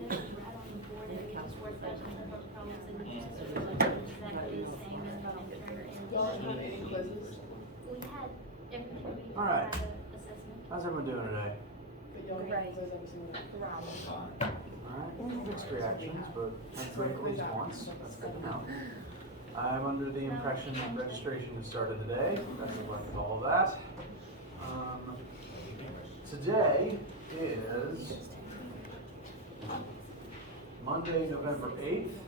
this is right on the board, and it's worth questions and protocols, and it's exactly the same as the intern. Y'all have any quizzes? We had every 2 weeks, we All right. had an assessment. How's everyone doing today? But y'all have Right. quizzes every single week. Alright, mixed reactions, but hopefully at least once. That's good to know. I'm under the impression that registration has started today. Best of luck with all of that. Today is Monday, November 8th.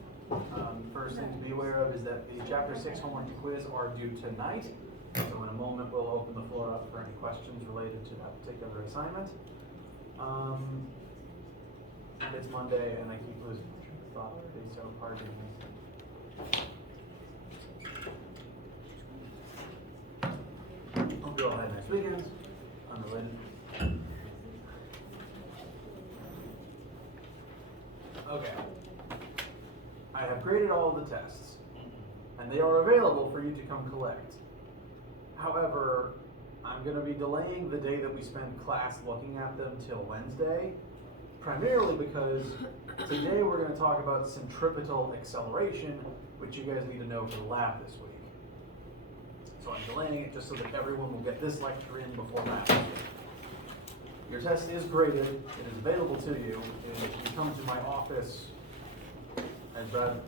First thing to be aware of is that the Chapter 6 homework and quiz are due tonight. So in a moment, we'll open the floor up for any questions related to that particular assignment. It's Monday, and I keep losing thought that they so hard to me. Hope you all had nice weekends. Unrelated. Okay. I have graded all of the tests, and they are available for you to come collect. However, I'm going to be delaying the day that we spend class looking at them till Wednesday, primarily because today we're going to talk about centripetal acceleration, which you guys need to know for the lab this week. So I'm delaying it just so that everyone will get this lecture in before lab this week. Your test is graded. It is available to you. And if you come to my office, as Brad,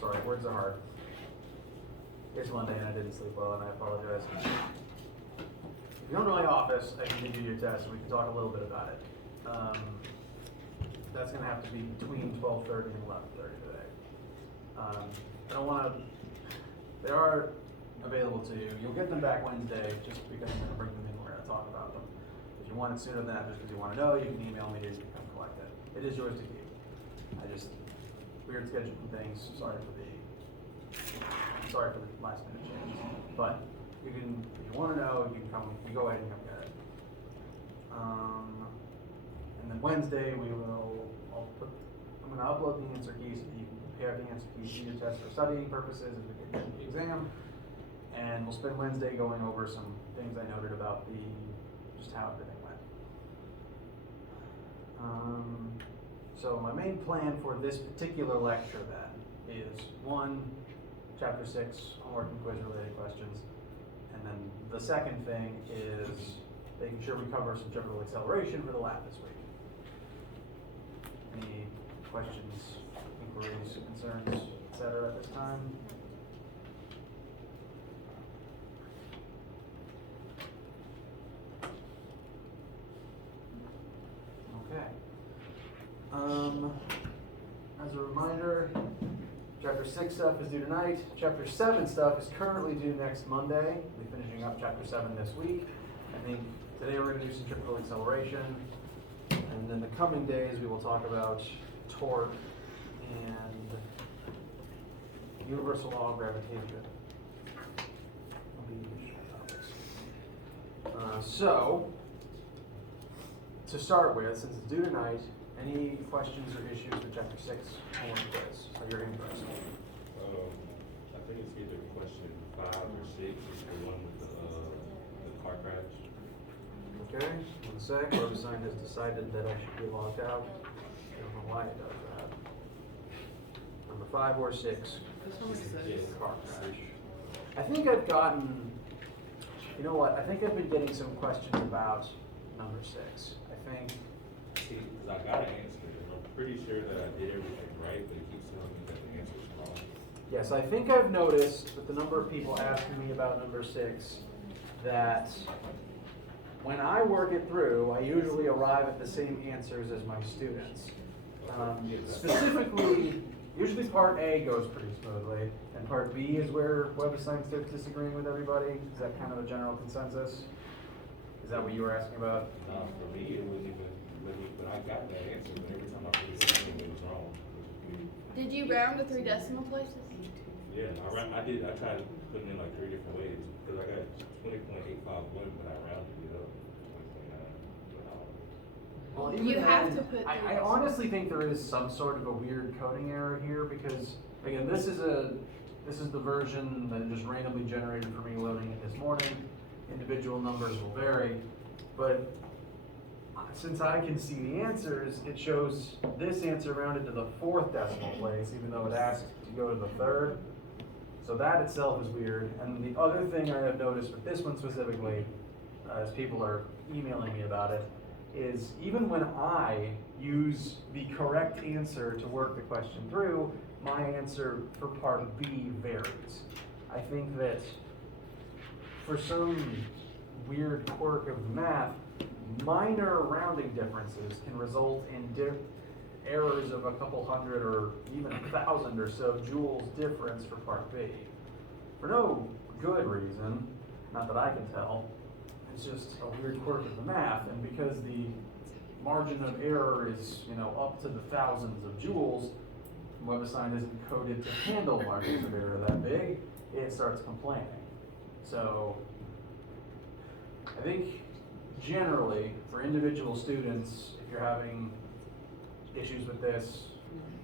sorry, words are hard. It's Monday and I didn't sleep well, and I apologize. If you come to my office, I can give you your test and we can talk a little bit about it. That's going to have to be between 12:30 and 11:30 today. I don't want to, they are available to you. You'll get them back Wednesday just because I'm going to bring them in. We're going to talk about them. If you want it sooner than that, just because you want to know, you can email me to come collect it. It is yours to keep. Weird scheduling things, sorry for the last minute change. But you can, if you want to know, you can come, you go ahead and come get it. And then Wednesday I'm going to upload the answer keys so that you can compare the answer keys to your test for studying purposes as we get to the exam. And we'll spend Wednesday going over some things I noted about just how everything went. So my main plan for this particular lecture then is 1, Chapter 6, homework and quiz related questions. And then the second thing is making sure we cover centripetal acceleration for the lab this week. Any questions, inquiries, concerns, etc. at this time? Okay. As a reminder, Chapter 6 stuff is due tonight. Chapter 7 stuff is currently due next Monday. We'll be finishing up Chapter 7 this week. I think today we're going to do centripetal acceleration. And then the coming days we will talk about torque and universal law of gravitation. Will be additional topics. So, to start with, since it's due tonight, any questions or issues with Chapter 6 homework quiz? So you're interested. I think it's either question 5 or 6. It's the one with the car crash. Okay, 1 sec. WebAssign has decided that I should be logged out. I don't know why it does that. Number 5 or 6. This one is Yes. Car crash. I think I've gotten, you know what? I think I've been getting some questions about number 6. I think. See, because I got an answer, and I'm pretty sure that I did everything right, but it keeps telling me that the answer is wrong. Yes, I think I've noticed with the number of people asking me about number 6 that when I work it through, I usually arrive at the same answers as my students. Specifically, usually part A goes pretty smoothly, and part B is where WebAssign starts disagreeing with everybody. Is that kind of a general consensus? Is that what you were asking about? For me, it wasn't even, when I got that answer, but every time I put it in, it was wrong. Did you round to 3 decimal places? Yeah, I tried putting in like 3 different ways, because I got 20.851, but I rounded it up to 20.9. Well, You have to put I honestly think there is some sort of a weird coding error here because, again, this is the version that just randomly generated for me loading it this morning. Individual numbers will vary, but since I can see the answers, it shows this answer rounded to the 4th decimal place, even though it asked to go to the 3rd. So that itself is weird. And the other thing I have noticed with this one specifically, as people are emailing me about it, is even when I use the correct answer to work the question through, my answer for part B varies. I think that for some weird quirk of math, minor rounding differences can result in errors of a couple hundred or even 1,000 or so joules difference for part B. For no good reason, not that I can tell. It's just a weird quirk of the math, and because the margin of error is, up to the thousands of joules, WebAssign isn't coded to handle margins of error that big, it starts complaining. So I think generally for individual students, if you're having issues with this,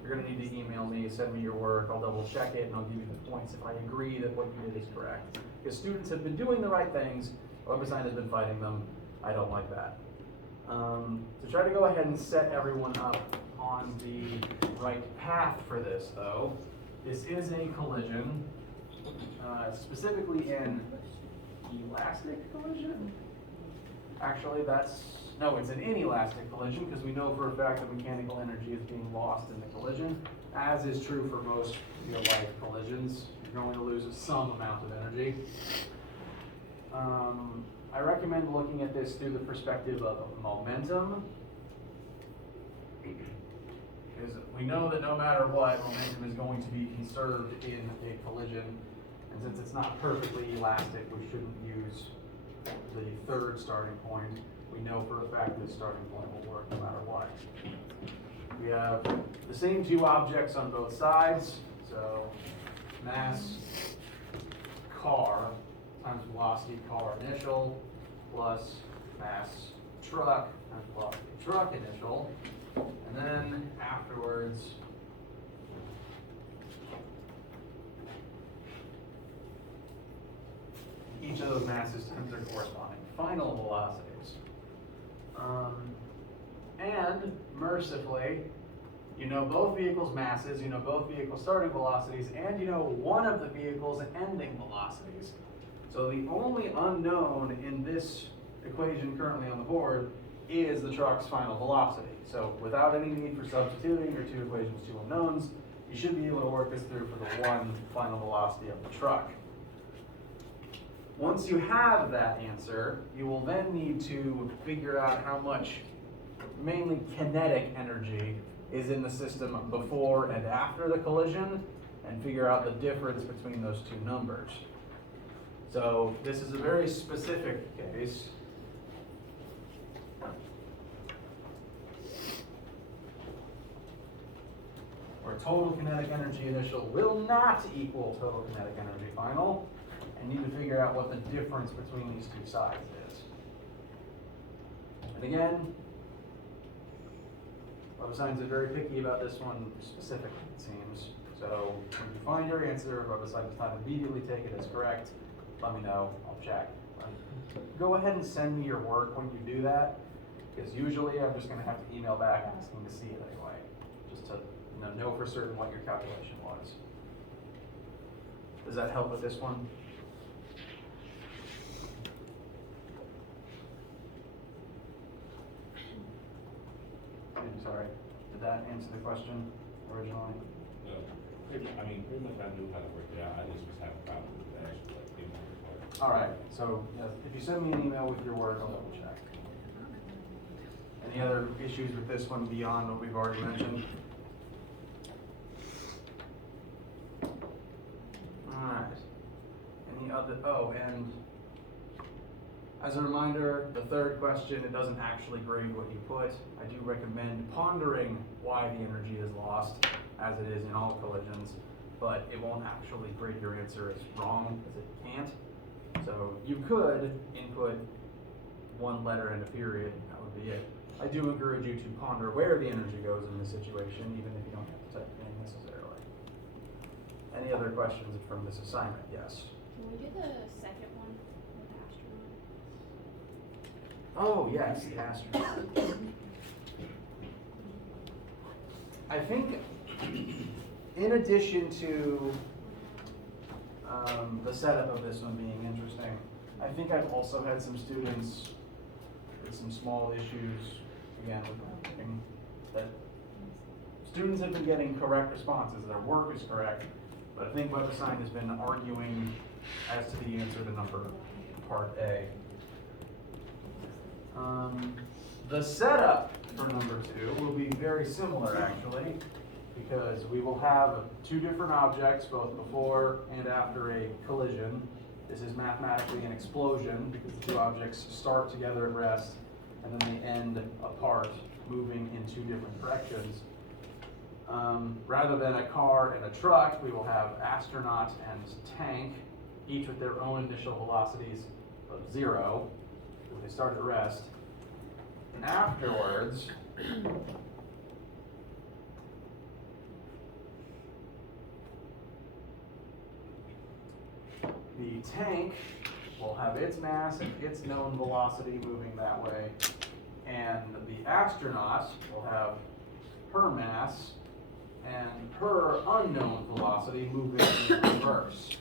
you're gonna need to email me, send me your work, I'll double check it, and I'll give you the points if I agree that what you did is correct. Because students have been doing the right things, WebAssign has been fighting them, I don't like that. To try to go ahead and set everyone up on the right path for this though, this is a collision, specifically in elastic collision. Actually, no, it's an inelastic collision because we know for a fact that mechanical energy is being lost in the collision, as is true for most real-life collisions. You're going to lose some amount of energy. I recommend looking at this through the perspective of momentum, because we know that no matter what, momentum is going to be conserved in a collision, and since it's not perfectly elastic, we shouldn't use the 3rd starting point. We know for a fact this starting point will work no matter what. We have the same 2 objects on both sides, so mass car times velocity car initial plus mass truck times velocity truck initial, and then afterwards each of those masses times their corresponding final velocities. And mercifully, you know both vehicles' masses, you know both vehicles' starting velocities, and you know one of the vehicles' ending velocities. So the only unknown in this equation currently on the board is the truck's final velocity. So without any need for substituting or 2 equations, 2 unknowns, you should be able to work this through for the one final velocity of the truck. Once you have that answer, you will then need to figure out how much mainly kinetic energy is in the system before and after the collision, and figure out the difference between those 2 numbers. So this is a very specific case. Where total kinetic energy initial will not equal total kinetic energy final, and you need to figure out what the difference between these 2 sides is. And again, WebAssign is very picky about this one specifically, it seems. So when you find your answer, WebAssign does not immediately take it as correct. Let me know, I'll check. Go ahead and send me your work when you do that, because usually I'm just going to have to email back asking to see it anyway, just to know for certain what your calculation was. Does that help with this one? I'm sorry, did that answer the question originally? No, pretty much I knew how to work it out, I just was having problems with the actual, part. All right, so if you send me an email with your work, I'll double check. Any other issues with this one beyond what we've already mentioned? All right. Any other, and as a reminder, the 3rd question, it doesn't actually grade what you put. I do recommend pondering why the energy is lost, as it is in all collisions, but it won't actually grade your answer as wrong, because it can't. So you could input 1 letter and a period, that would be it. I do encourage you to ponder where the energy goes in this situation, even if you don't have to type it in necessarily. Any other questions from this assignment? Yes. Can we do the second one with Oh, yes, the astronaut. I think in addition to the setup of this one being interesting, I think I've also had some students with some small issues, again, with marking, that students have been getting correct responses, their work is correct, but I think WebAssign has been arguing as to the answer to number part A. The setup for number 2 will be very similar actually, because we will have 2 different objects both before and after a collision. This is mathematically an explosion because the 2 objects start together at rest and then they end apart, moving in 2 different directions. Rather than a car and a truck, we will have astronaut and tank, each with their own initial velocities of 0 when they start at rest. And afterwards, the tank will have its mass and its known velocity moving that way, and the astronaut will have her mass and her unknown velocity moving in reverse.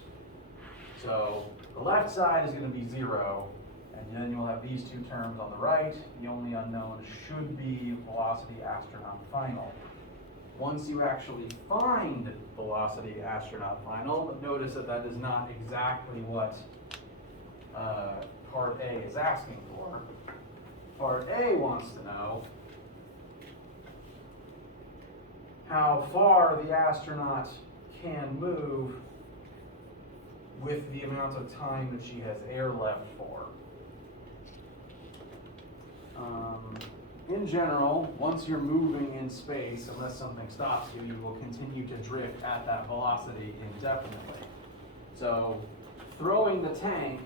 So the left side is going to be 0, and then you'll have these 2 terms on the right. The only unknown should be velocity astronaut final. Once you actually find velocity astronaut final, notice that that is not exactly what part A is asking for. Part A wants to know how far the astronaut can move with the amount of time that she has air left for. In general, once you're moving in space, unless something stops you, you will continue to drift at that velocity indefinitely. So throwing the tank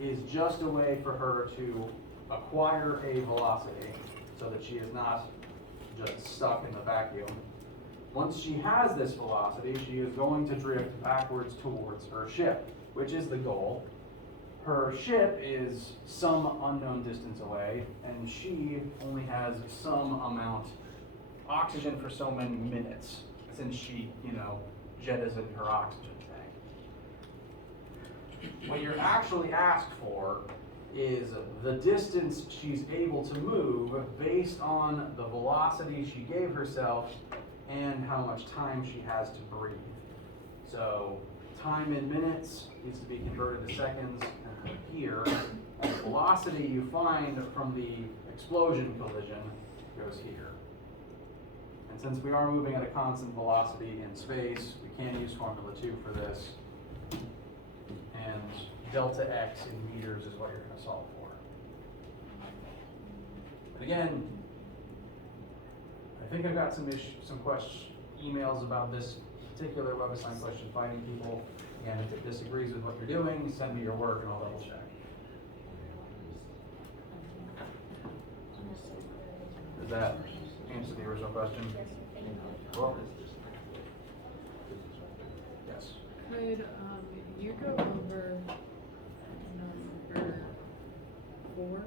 is just a way for her to acquire a velocity so that she is not just stuck in the vacuum. Once she has this velocity, she is going to drift backwards towards her ship, which is the goal. Her ship is some unknown distance away, and she only has some amount oxygen for so many minutes, since she, jettisoned her oxygen tank. What you're actually asked for is the distance she's able to move based on the velocity she gave herself and how much time she has to breathe. So time in minutes needs to be converted to seconds, and here, and the velocity you find from the explosion collision goes here. And since we are moving at a constant velocity in space, we can use formula 2 for this. And delta x in meters is what you're going to solve for. And again, I think I've got some emails about this particular WebAssign question, finding people. Again, if it disagrees with what you're doing, send me your work and I'll double check. Does that answer the original question? Well, yes. Could you go over number 4?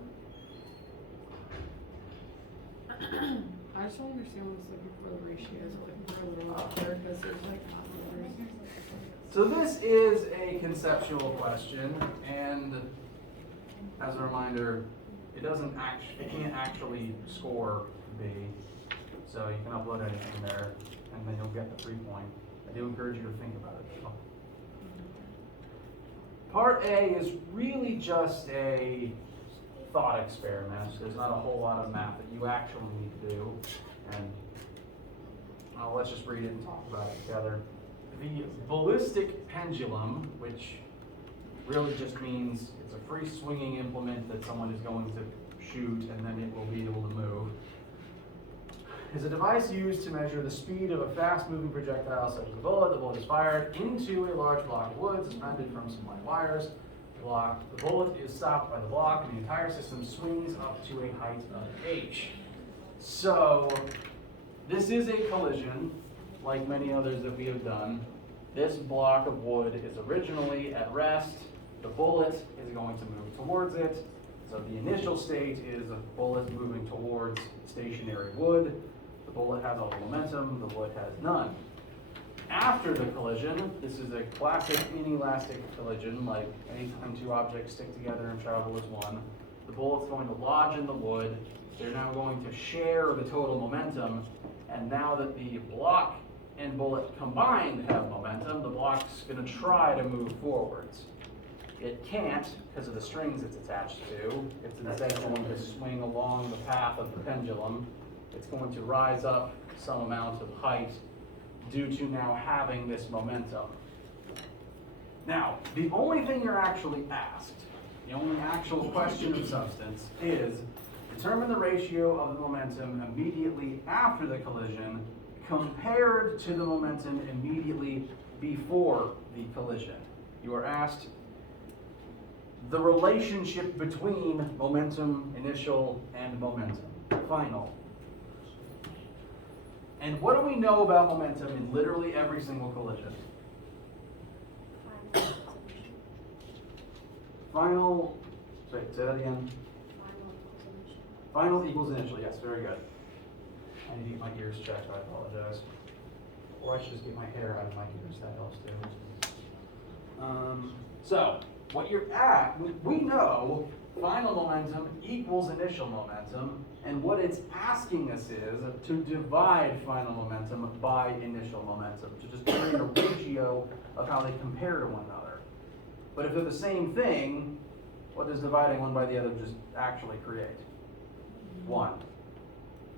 I just want to understand what's looking for the ratios, looking for a little up there, because there's like numbers. So this is a conceptual question, and as a reminder, it can't actually score B, so you can upload anything there, and then you'll get the 3 point. I do encourage you to think about it though. Part A is really just a thought experiment. There's not a whole lot of math that you actually need to do, and let's just read it and talk about it together. The ballistic pendulum, which really just means it's a free swinging implement that someone is going to shoot and then it will be able to move, is a device used to measure the speed of a fast-moving projectile such as a bullet. The bullet is fired into a large block of wood suspended from some light wires. The bullet is stopped by the block and the entire system swings up to a height of h. So this is a collision, like many others that we have done. This block of wood is originally at rest. The bullet is going to move towards it. So the initial state is a bullet moving towards stationary wood. The bullet has all the momentum, the wood has none. After the collision, this is a classic inelastic collision, like anytime two objects stick together and travel as one. The bullet's going to lodge in the wood. They're now going to share the total momentum, and now that the block and bullet combined have momentum, the block's going to try to move forwards. It can't because of the strings it's attached to. It's instead going to swing along the path of the pendulum. It's going to rise up some amount of height due to now having this momentum. Now, the only thing you're actually asked, the only actual question of substance is determine the ratio of the momentum immediately after the collision compared to the momentum immediately before the collision. You are asked the relationship between momentum initial and momentum final. And what do we know about momentum in literally every single collision? Final, wait, say that again. Final equals initial, yes, very good. I need to get my ears checked, I apologize. Or I should just get my hair out of my ears, that helps too. So, what you're at, we know final momentum equals initial momentum, and what it's asking us is to divide final momentum by initial momentum, to just create a ratio of how they compare to one another. But if they're the same thing, what does dividing one by the other just actually create? 1.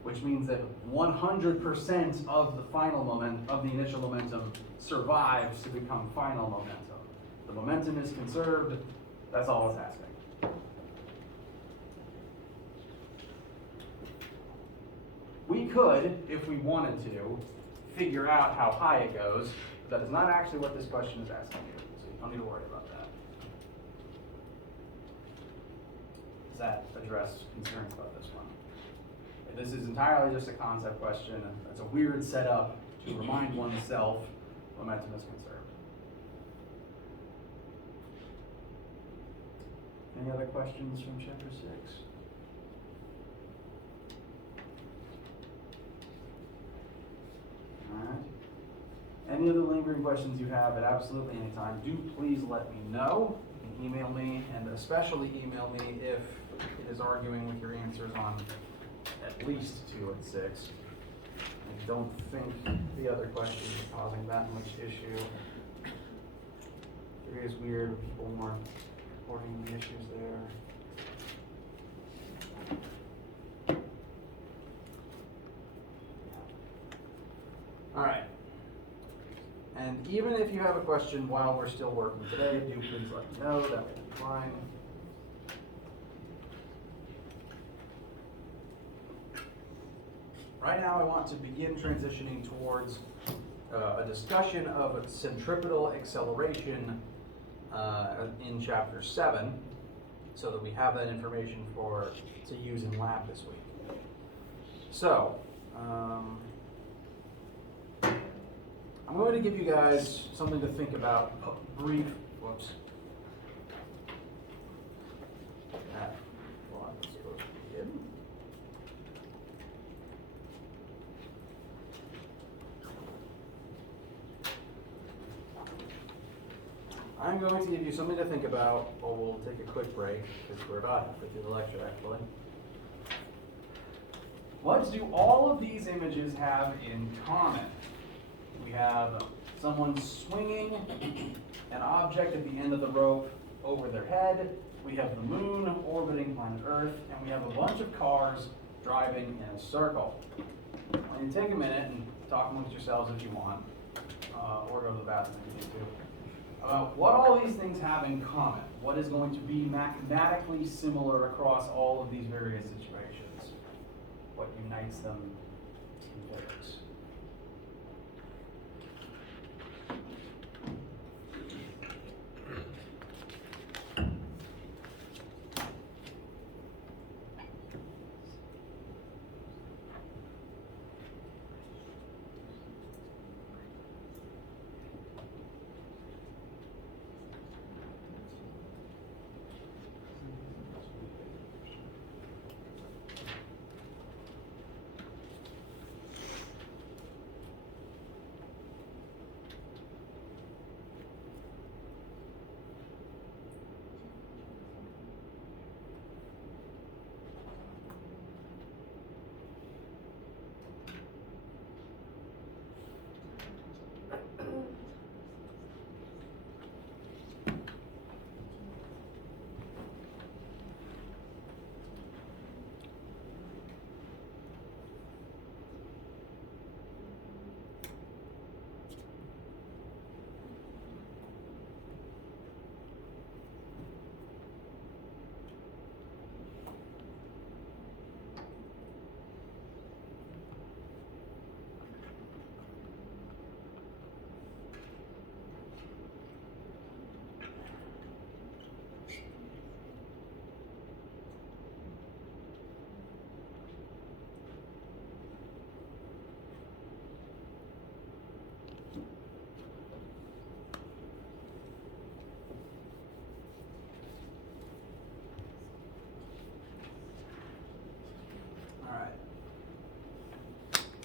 Which means that 100% of the final moment, of the initial momentum survives to become final momentum. The momentum is conserved, that's all it's asking. We could, if we wanted to, figure out how high it goes, but that is not actually what this question is asking you, so you don't need to worry about that. Does that address concerns about this one? This is entirely just a concept question. It's a weird setup to remind oneself momentum is conserved. Any other questions from chapter 6? All right. Any other lingering questions you have at absolutely any time, do please let me know. You can email me, and especially email me if it is arguing with your answers on at least 2 and 6. I don't think the other question is causing that much issue. It is weird with people more reporting the issues there. All right. And even if you have a question while we're still working today, do please let me know. That would be fine. Right now, I want to begin transitioning towards a discussion of centripetal acceleration in chapter 7, so that we have that information to use in lab this week. So, I'm going to give you guys something to think about. A brief, whoops. That block is supposed to be hidden. I'm going to give you something to think about, or we'll take a quick break, because we're about halfway through the lecture, actually. What do all of these images have in common? We have someone swinging an object at the end of the rope over their head. We have the moon orbiting planet Earth, and we have a bunch of cars driving in a circle. Now, you take a minute and talk amongst yourselves if you want, or go to the bathroom if you need to, about what all these things have in common. What is going to be mathematically similar across all of these various situations? What unites them in physics?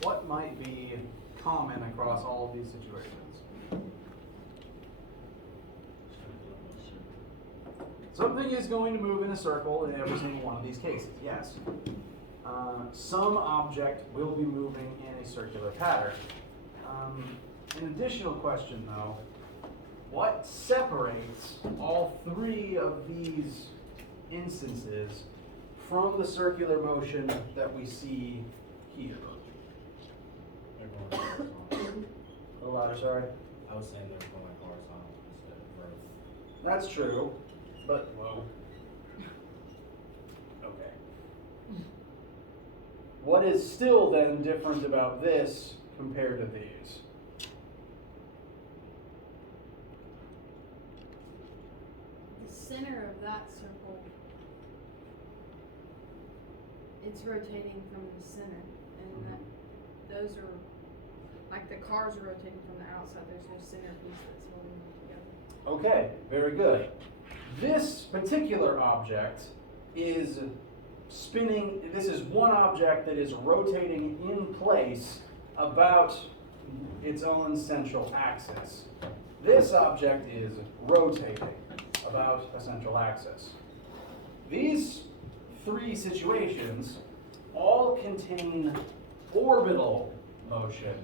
what might be common across all of these situations? Something is going to move in a circle in every single one of these cases, yes. Some object will be moving in a circular pattern. An additional question though, what separates all three of these instances from the circular motion that we see here? They're going horizontal. A little louder, sorry. I was saying they're going horizontal instead of vertical. That's true, but whoa. Okay. What is still then different about this compared to these? The center of that circle, it's rotating from the center, and those are, like the cars are rotating from the outside, there's no center piece that's holding them together. Okay, very good. This particular object is spinning, this is one object that is rotating in place about its own central axis. This object is rotating about a central axis. These three situations all contain orbital motion,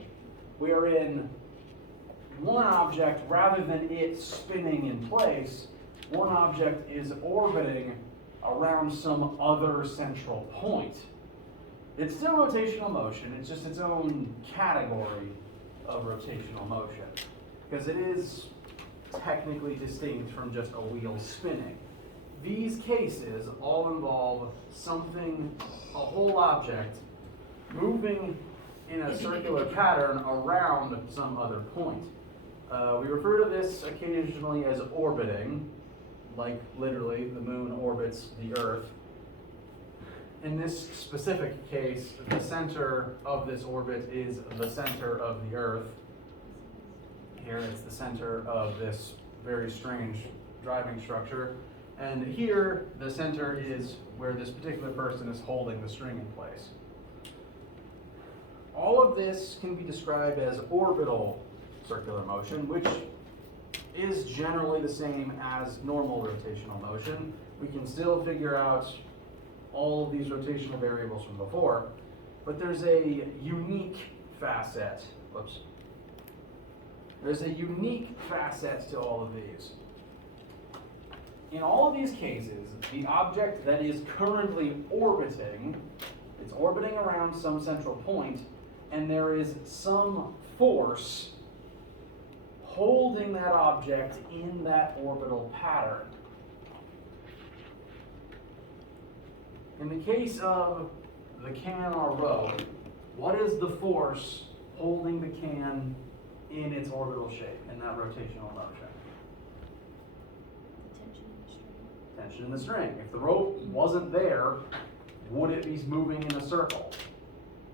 wherein one object, rather than it spinning in place, one object is orbiting around some other central point. It's still rotational motion, it's just its own category of rotational motion, because it is technically distinct from just a wheel spinning. These cases all involve something, a whole object, moving in a circular pattern around some other point. We refer to this occasionally as orbiting, like literally the moon orbits the Earth. In this specific case, the center of this orbit is the center of the Earth. Here it's the center of this very strange driving structure. And here, the center is where this particular person is holding the string in place. All of this can be described as orbital circular motion, which is generally the same as normal rotational motion. We can still figure out all of these rotational variables from before, but there's a unique facet. Whoops. There's a unique facet to all of these. In all of these cases, the object that is currently orbiting, it's orbiting around some central point, and there is some force holding that object in that orbital pattern. In the case of the can or rope, what is the force holding the can in its orbital shape, in that rotational motion? Tension in the string. If the rope wasn't there, would it be moving in a circle?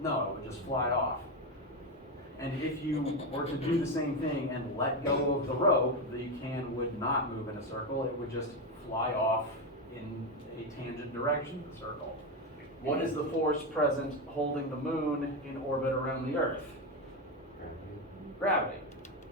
No, it would just fly off. And if you were to do the same thing and let go of the rope, the can would not move in a circle. It would just fly off in a tangent direction of the circle. What is the force present holding the moon in orbit around the Earth? Gravity.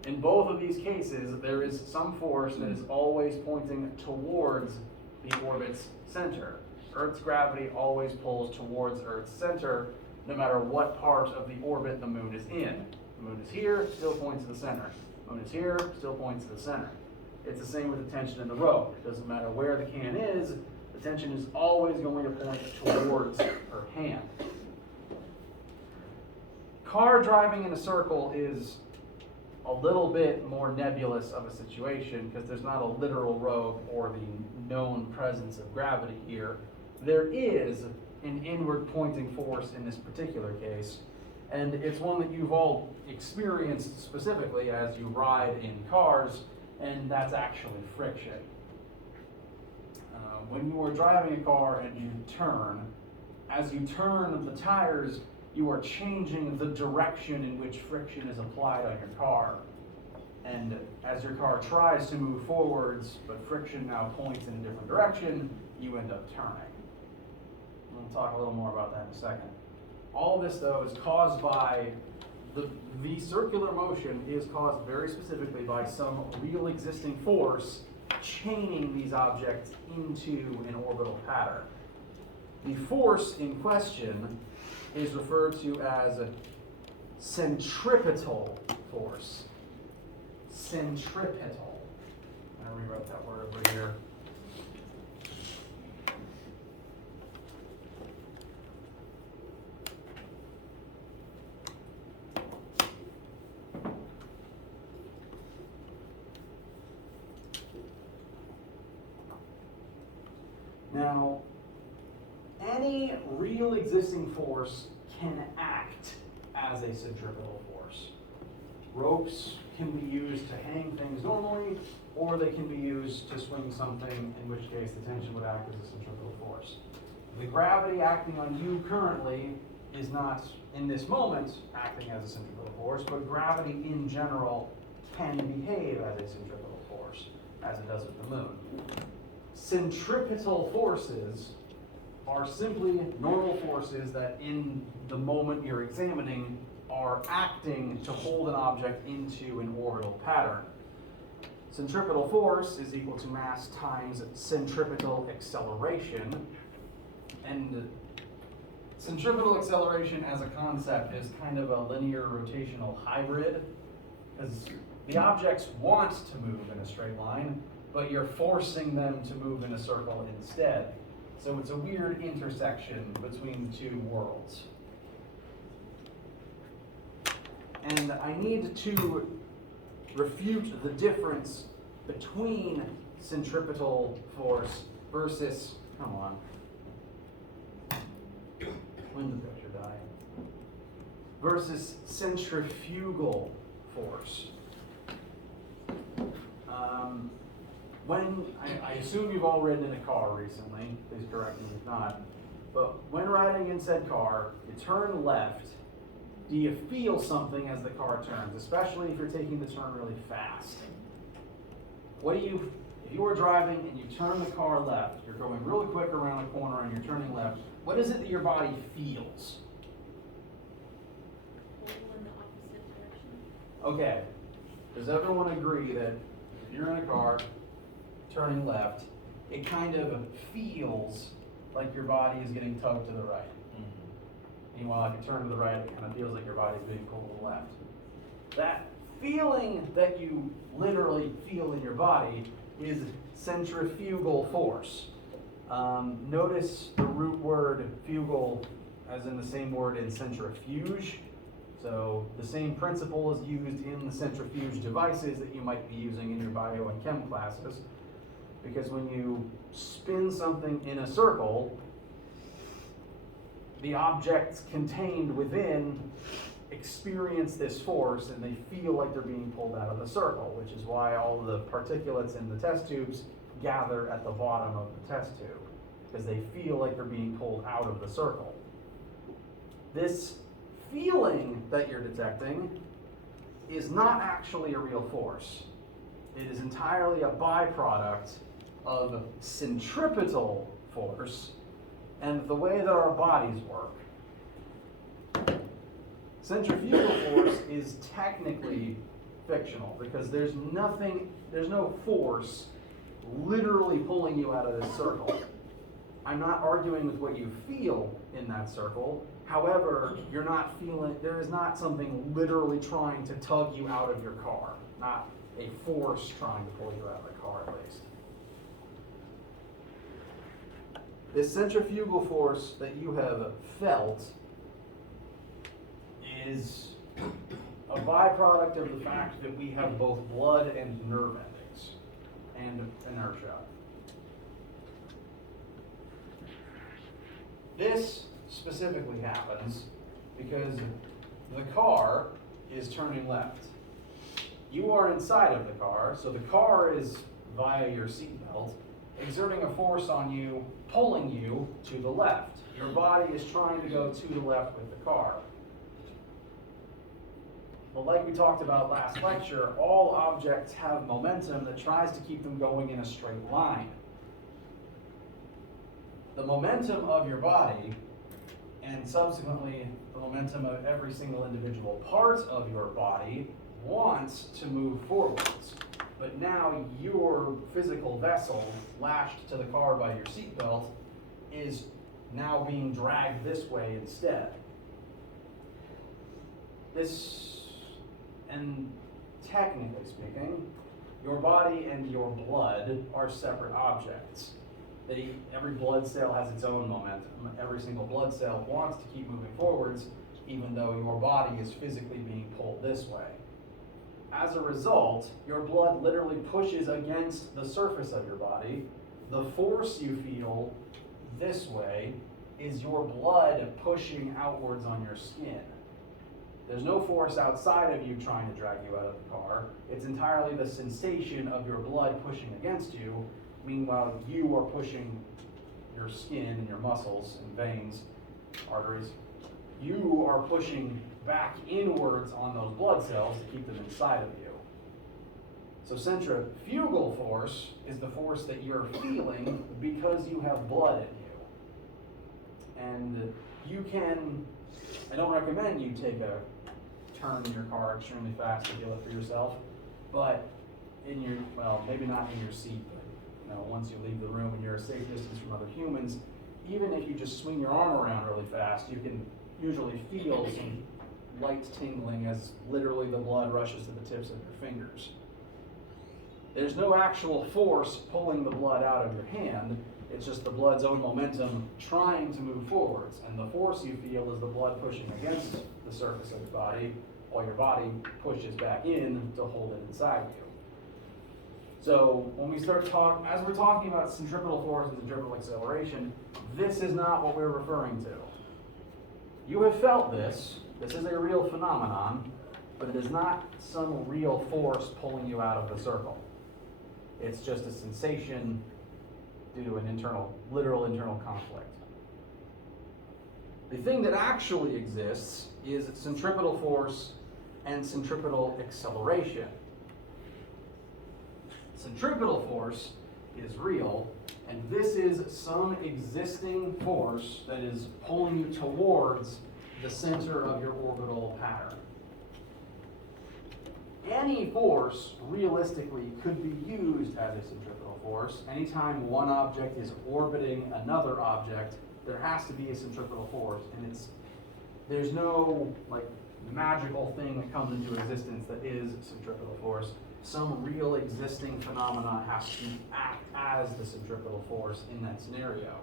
In both of these cases, there is some force that is always pointing towards the orbit's center. Earth's gravity always pulls towards Earth's center, no matter what part of the orbit the moon is in. The moon is here, still points to the center. The moon is here, still points to the center. It's the same with the tension in the rope. It doesn't matter where the can is, the tension is always going to point towards her hand. Car driving in a circle is a little bit more nebulous of a situation because there's not a literal rope or the known presence of gravity here. There is an inward pointing force in this particular case, and it's one that you've all experienced specifically as you ride in cars, and that's actually friction. When you are driving a car and you turn, as you turn the tires, you are changing the direction in which friction is applied on your car. And as your car tries to move forwards, but friction now points in a different direction, you end up turning. We'll talk a little more about that in a second. All of this, though, is caused by the circular motion is caused very specifically by some real existing force chaining these objects into an orbital pattern. The force in question is referred to as centripetal force. Centripetal. I rewrote that word over here. Now, any real existing force can act as a centripetal force. Ropes can be used to hang things normally, or they can be used to swing something, in which case the tension would act as a centripetal force. The gravity acting on you currently is not, in this moment, acting as a centripetal force, but gravity in general can behave as a centripetal force, as it does with the moon. Centripetal forces are simply normal forces that in the moment you're examining are acting to hold an object into an orbital pattern. Centripetal force is equal to mass times centripetal acceleration. And centripetal acceleration as a concept is kind of a linear rotational hybrid, because the objects want to move in a straight line, but you're forcing them to move in a circle instead. So it's a weird intersection between the two worlds. And I need to refute the difference between centripetal force versus, come on, when did the picture die? Versus centrifugal force. I assume you've all ridden in a car recently, please correct me if not, but when riding in said car, you turn left, do you feel something as the car turns, especially if you're taking the turn really fast? If you are driving and you turn the car left, you're going really quick around a corner and you're turning left, what is it that your body feels? Pull in the opposite direction. Okay, does everyone agree that if you're in a car, turning left, it kind of feels like your body is getting tugged to the right? Meanwhile, if you turn to the right, it kind of feels like your body's being pulled to the left. That feeling that you literally feel in your body is centrifugal force. Notice the root word fugal as in the same word in centrifuge. So the same principle is used in the centrifuge devices that you might be using in your bio and chem classes. Because when you spin something in a circle, the objects contained within experience this force and they feel like they're being pulled out of the circle, which is why all of the particulates in the test tubes gather at the bottom of the test tube, because they feel like they're being pulled out of the circle. This feeling that you're detecting is not actually a real force. It is entirely a byproduct of centripetal force and the way that our bodies work. Centrifugal force is technically fictional because there's no force literally pulling you out of this circle. I'm not arguing with what you feel in that circle. However, there is not something literally trying to tug you out of your car, not a force trying to pull you out of the car at least. This centrifugal force that you have felt is a byproduct of the fact that we have both blood and nerve endings and inertia. This specifically happens because the car is turning left. You are inside of the car, so the car is, via your seatbelt, exerting a force on you, pulling you to the left. Your body is trying to go to the left with the car. Well, like we talked about last lecture, all objects have momentum that tries to keep them going in a straight line. The momentum of your body and subsequently the momentum of every single individual part of your body wants to move forwards. But now your physical vessel lashed to the car by your seatbelt is now being dragged this way instead. And technically speaking, your body and your blood are separate objects. Every blood cell has its own momentum. Every single blood cell wants to keep moving forwards, even though your body is physically being pulled this way. As a result, your blood literally pushes against the surface of your body. The force you feel this way is your blood pushing outwards on your skin. There's no force outside of you trying to drag you out of the car. It's entirely the sensation of your blood pushing against you. Meanwhile, you are pushing your skin and your muscles and veins, arteries. You are pushing back inwards on those blood cells to keep them inside of you. So centrifugal force is the force that you're feeling because you have blood in you. And I don't recommend you take a turn in your car extremely fast to feel it for yourself, but maybe not in your seat, but once you leave the room and you're a safe distance from other humans, even if you just swing your arm around really fast, you can usually feel some light tingling as literally the blood rushes to the tips of your fingers. There's no actual force pulling the blood out of your hand. It's just the blood's own momentum trying to move forwards. And the force you feel is the blood pushing against the surface of your body, while your body pushes back in to hold it inside you. So when we as we're talking about centripetal force and centripetal acceleration, this is not what we're referring to. You have felt this. This is a real phenomenon, but it is not some real force pulling you out of the circle. It's just a sensation due to an literal internal conflict. The thing that actually exists is centripetal force and centripetal acceleration. Centripetal force is real, and this is some existing force that is pulling you towards the center of your orbital pattern. Any force, realistically, could be used as a centripetal force. Anytime one object is orbiting another object, there has to be a centripetal force, and there's no magical thing that comes into existence that is centripetal force. Some real existing phenomena has to act as the centripetal force in that scenario.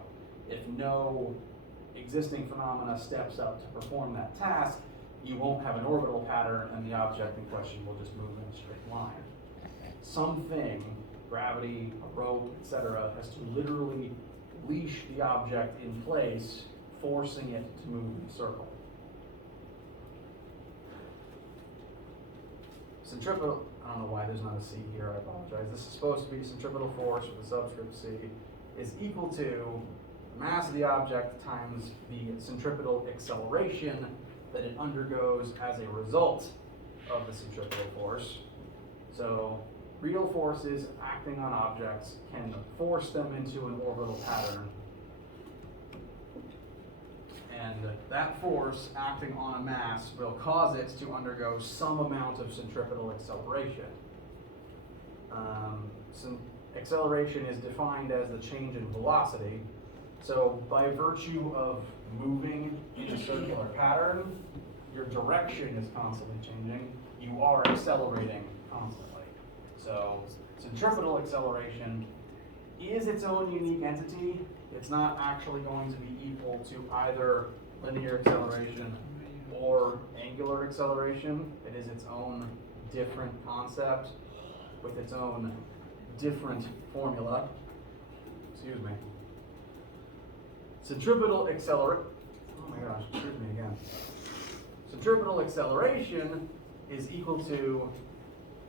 If no existing phenomena steps up to perform that task, you won't have an orbital pattern and the object in question will just move in a straight line. Something, gravity, a rope, etc., has to literally leash the object in place, forcing it to move in a circle. Centripetal, I don't know why there's not a C here, I apologize. This is supposed to be centripetal force with a subscript C is equal to the mass of the object times the centripetal acceleration that it undergoes as a result of the centripetal force. So real forces acting on objects can force them into an orbital pattern. And that force acting on a mass will cause it to undergo some amount of centripetal acceleration. Acceleration is defined as the change in velocity. So by virtue of moving in a circular pattern, your direction is constantly changing. You are accelerating constantly. So centripetal acceleration is its own unique entity. It's not actually going to be equal to either linear acceleration or angular acceleration. It is its own different concept with its own different formula. Excuse me. Centripetal acceleration. Oh my gosh, excuse me again. Centripetal acceleration is equal to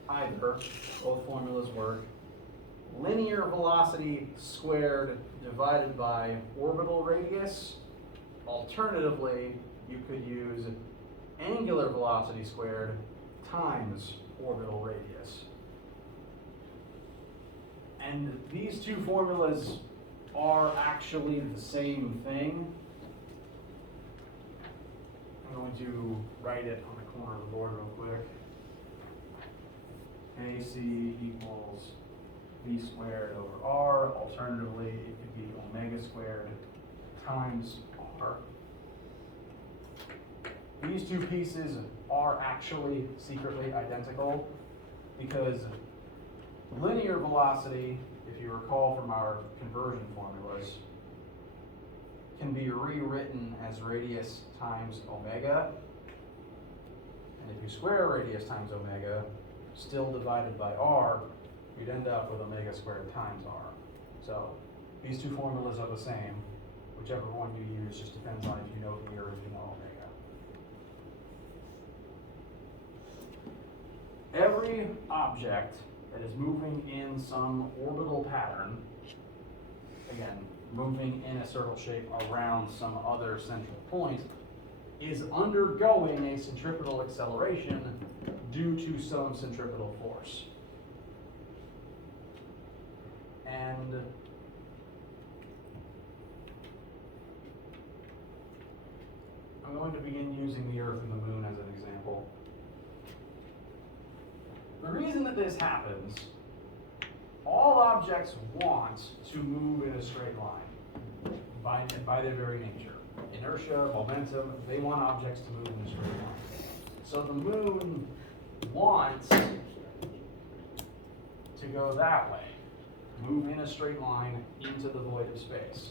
either, both formulas work, linear velocity squared divided by orbital radius. Alternatively, you could use angular velocity squared times orbital radius. And these two formulas are actually the same thing. I'm going to write it on the corner of the board real quick. AC equals V squared over R. Alternatively, it could be omega squared times R. These two pieces are actually secretly identical because linear velocity, if you recall from our conversion formulas, can be rewritten as radius times omega. And if you square radius times omega, still divided by r, you'd end up with omega squared times r. So these two formulas are the same. Whichever one you use just depends on if you know v or if you know omega. Every object that is moving in some orbital pattern, again, moving in a circle shape around some other central point, is undergoing a centripetal acceleration due to some centripetal force. And I'm going to begin using the Earth and the Moon as an example. The reason that this happens, all objects want to move in a straight line by their very nature. Inertia, momentum, they want objects to move in a straight line. So the moon wants to go that way, move in a straight line into the void of space.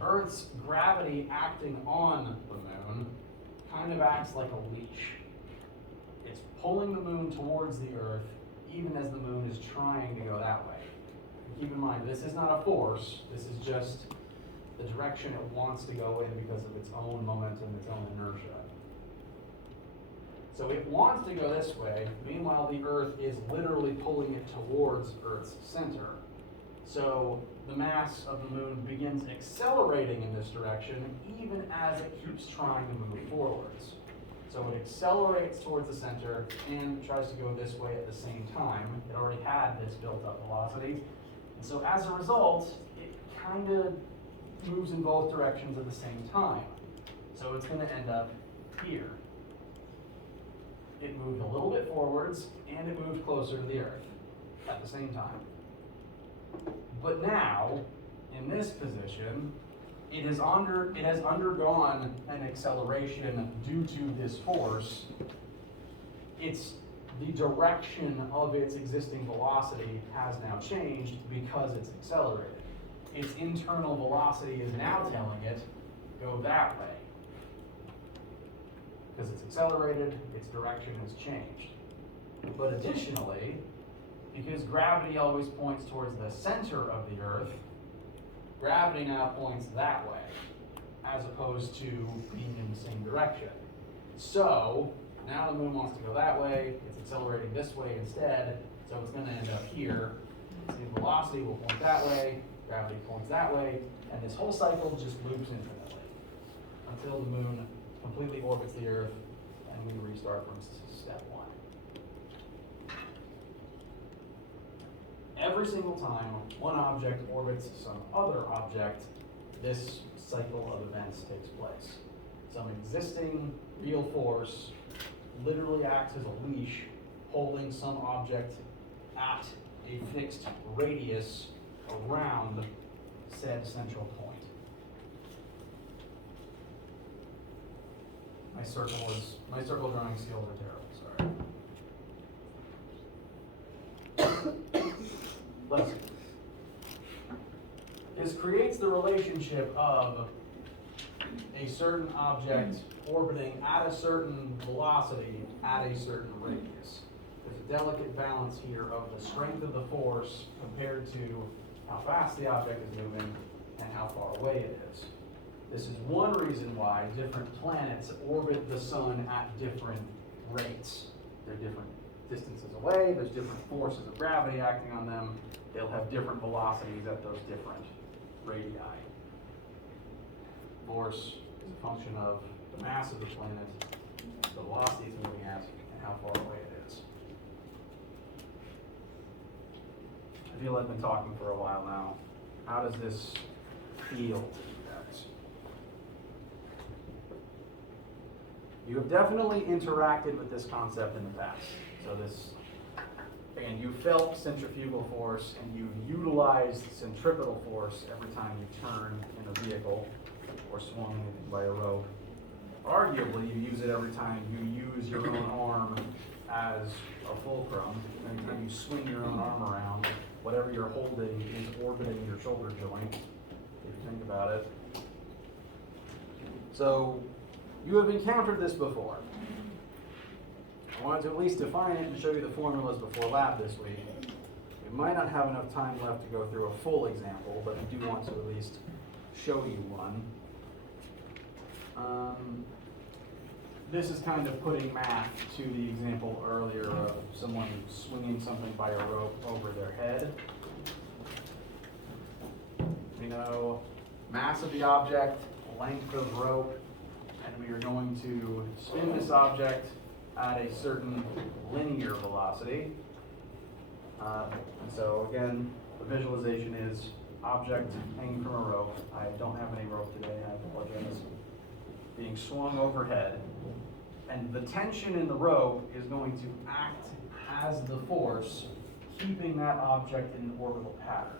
Earth's gravity acting on the moon kind of acts like a leash. It's pulling the moon towards the Earth even as the moon is trying to go that way. Keep in mind, this is not a force, this is just the direction it wants to go in because of its own momentum, its own inertia. So it wants to go this way, meanwhile the Earth is literally pulling it towards Earth's center. So the mass of the moon begins accelerating in this direction even as it keeps trying to move forwards. So it accelerates towards the center and tries to go this way at the same time. It already had this built up velocity. And so as a result, it kind of moves in both directions at the same time. So it's going to end up here. It moved a little bit forwards and it moved closer to the Earth at the same time. But now, in this position, it has undergone an acceleration due to this force. The direction of its existing velocity has now changed because it's accelerated. Its internal velocity is now telling it, go that way. Because it's accelerated, its direction has changed. But additionally, because gravity always points towards the center of the Earth, gravity now points that way, as opposed to being in the same direction. So, now the moon wants to go that way, it's accelerating this way instead, so it's going to end up here. So the velocity will point that way, gravity points that way, and this whole cycle just loops infinitely until the moon completely orbits the Earth and we restart from step one. Every single time one object orbits some other object, this cycle of events takes place. Some existing real force literally acts as a leash, holding some object at a fixed radius around said central point. My circle drawing skills are terrible, sorry. Let's see. This creates the relationship of a certain object orbiting at a certain velocity at a certain radius. There's a delicate balance here of the strength of the force compared to how fast the object is moving and how far away it is. This is one reason why different planets orbit the sun at different rates. They're different distances away, there's different forces of gravity acting on them, they'll have different velocities at those different radii. Force is a function of the mass of the planet, the velocity it's moving at, and how far away it is. I feel I've been talking for a while now. How does this feel to you guys? You have definitely interacted with this concept in the past. So this, again, you felt centrifugal force and you utilized centripetal force every time you turn in a vehicle or swung by a rope. Arguably, you use it every time you use your own arm as a fulcrum. Every time you swing your own arm around, whatever you're holding is orbiting your shoulder joint, if you think about it. So, you have encountered this before. I wanted to at least define it and show you the formulas before lab this week. We might not have enough time left to go through a full example, but I do want to at least show you one. This is kind of putting math to the example earlier of someone swinging something by a rope over their head. We know mass of the object, length of rope, and we are going to spin this object at a certain linear velocity. And so again, the visualization is object hanging from a rope. I don't have any rope today, I apologize. Being swung overhead. And the tension in the rope is going to act as the force keeping that object in an orbital pattern.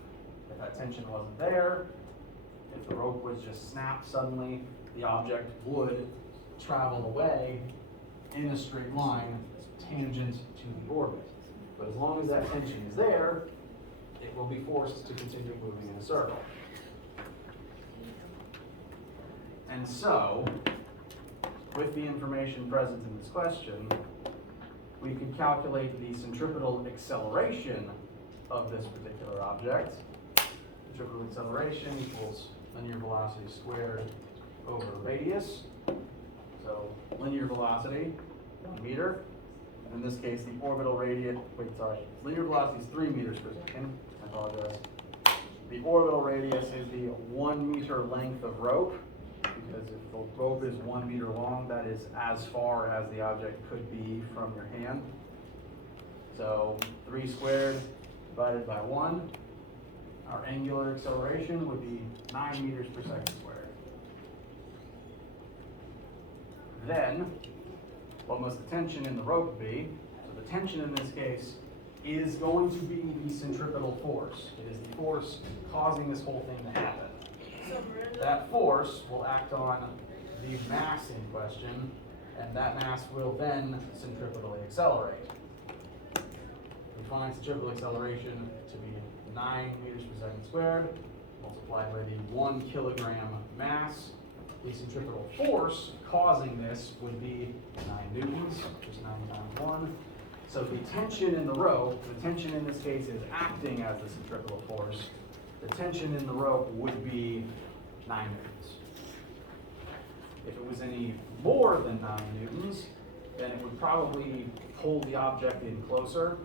If that tension wasn't there, if the rope was just snapped suddenly, the object would travel away in a straight line tangent to the orbit. But as long as that tension is there, it will be forced to continue moving in a circle. And so, with the information present in this question, we can calculate the centripetal acceleration of this particular object. Centripetal acceleration equals linear velocity squared over radius. So linear velocity, 1 meter. In this case, the orbital radius, linear velocity is 3 meters per second. I apologize. The orbital radius is the 1 meter length of rope, because if the rope is 1 meter long, that is as far as the object could be from your hand. So 3 squared divided by 1. Our angular acceleration would be 9 meters per second squared. Then, what must the tension in the rope be? So the tension in this case is going to be the centripetal force. It is the force causing this whole thing to happen. That force will act on the mass in question, and that mass will then centripetally accelerate. We find centripetal acceleration to be 9 meters per second squared, multiplied by the 1 kilogram mass. The centripetal force causing this would be 9 newtons, just 9 times 1. So the tension in the rope, the tension in this case is acting as the centripetal force. The tension in the rope would be 9 newtons. If it was any more than 9 newtons, then it would probably pull the object in closer,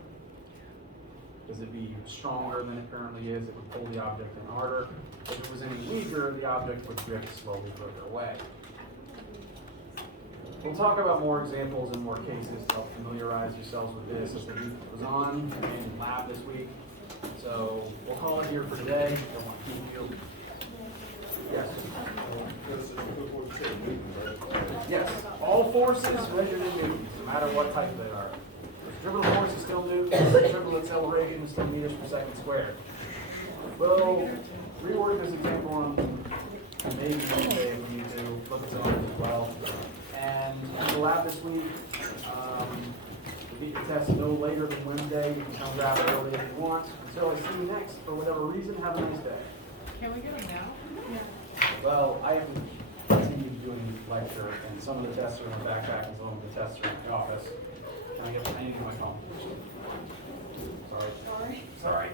because it'd be stronger than it currently is. It would pull the object in harder. If it was any weaker, the object would drift slowly further away. We'll talk about more examples and more cases to help familiarize yourselves with this as the week goes on in lab this week. So we'll call it here for today. Don't want to keep you. Yes. Yes. All forces measured in newtons, no matter what type they are. Centripetal force is still newtons. Centripetal acceleration is still meters per second squared. We'll rework this example on maybe Wednesday if we need to. Flip it on as well. And in the lab this week, repeat the test no later than Wednesday. You can come grab it early if you want. Until I see you next, for whatever reason, have a nice day. Can we get them now? Yeah. Well, I have to continue doing lecture, and some of the tests are in my backpack, and some of the tests are in the office. Can I need to get my phone? Sorry. Sorry. Sorry.